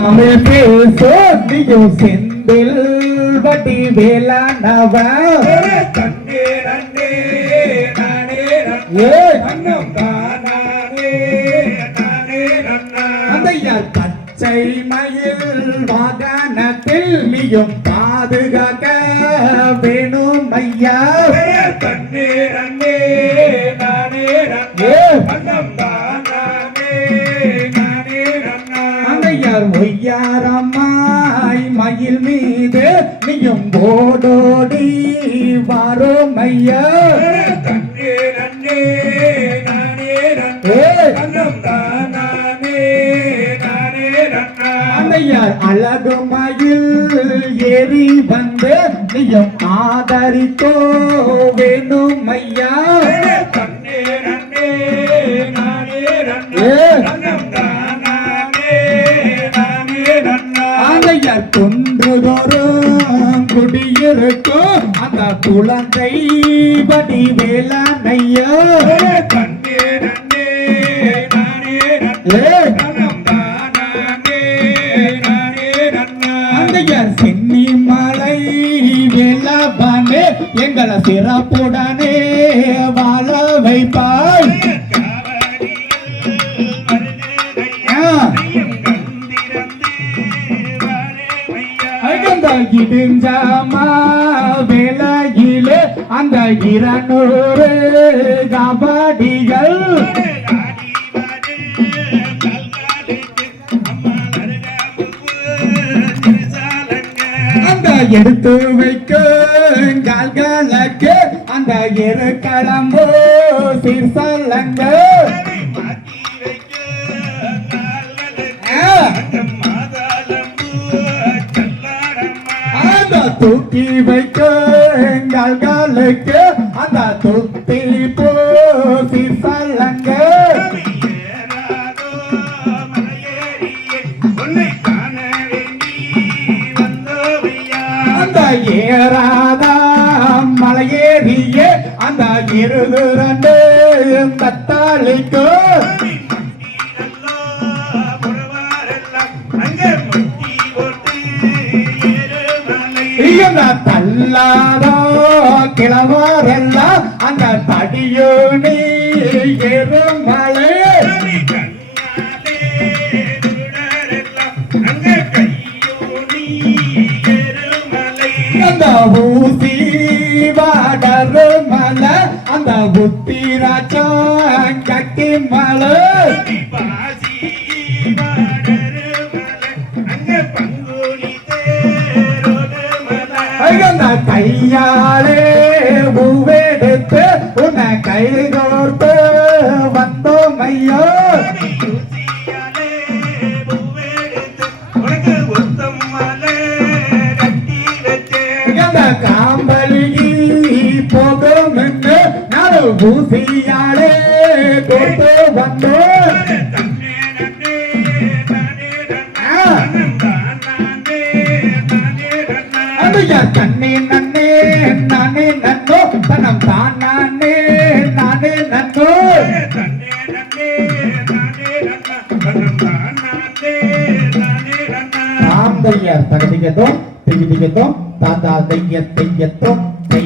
Tamil peso நீயும் செந்தில் வடி வேளாணவா தன்னே நன்னே நானே ஏ நன்னம் தானே நானே நன்னா அந்த பச்சை மயில் வாகனத்தில் நீயும் பாதுகாக்க வேணும் ஐயா தன்னே நன்னே ஒய்யாரம்மாய் மயில் மீது நீயும் ஓடோடி வாரோம் ஐயா. தன்னே நன்னே நானே நன்னே ஏ. நன்னம் தானே நானே நன்னா. அன்னையார் அழகு மயில் ஏறி வந்து நீயும் ஆதரித்தோ வேணும் ஐயா. குன்றுதோறும் குடியிருக்கும் அந்த குழந்தை படி வேளாண்மையா தன்னே நன்னே நானே தானே நானே நன்னா. சென்னி மலை வேளாபானே எங்களை சிறப்புடனே வாழ வைப்பாய் அந்த இடிஞ்சாமா அந்த இருநூறு கபடிகள். அந்த எடுத்து வைக்க கால்களுக்கு அந்த இரு கடம்பு கிளம்பு சிற்சலங்க அந்த தூக்கி வைக்க எங்கள் காலுக்கு அந்த துத்தி போசி சிற்சலங்க அந்த ஏறாதா மலையேறிய அந்த இருது ரெண்டு தத்தாளிக்கும் இந்த தள்ளாரோ கிழவாரெல்லாம் அந்த தடியோ நீ எருமலை. அந்த ஊசி வாடரு மலை அந்த புத்திராச்சம் கட்டி மலை ஊசியாலே கொடுத்து வந்தோம். தன்னே நன்னே நானே நன்னோ. தனம் தான் நானே நானே நன்னோ. தாம் தையர் தகதிகத்தோ திகிதிகத்தோ தாத்தா தைய தையத்தோ தை.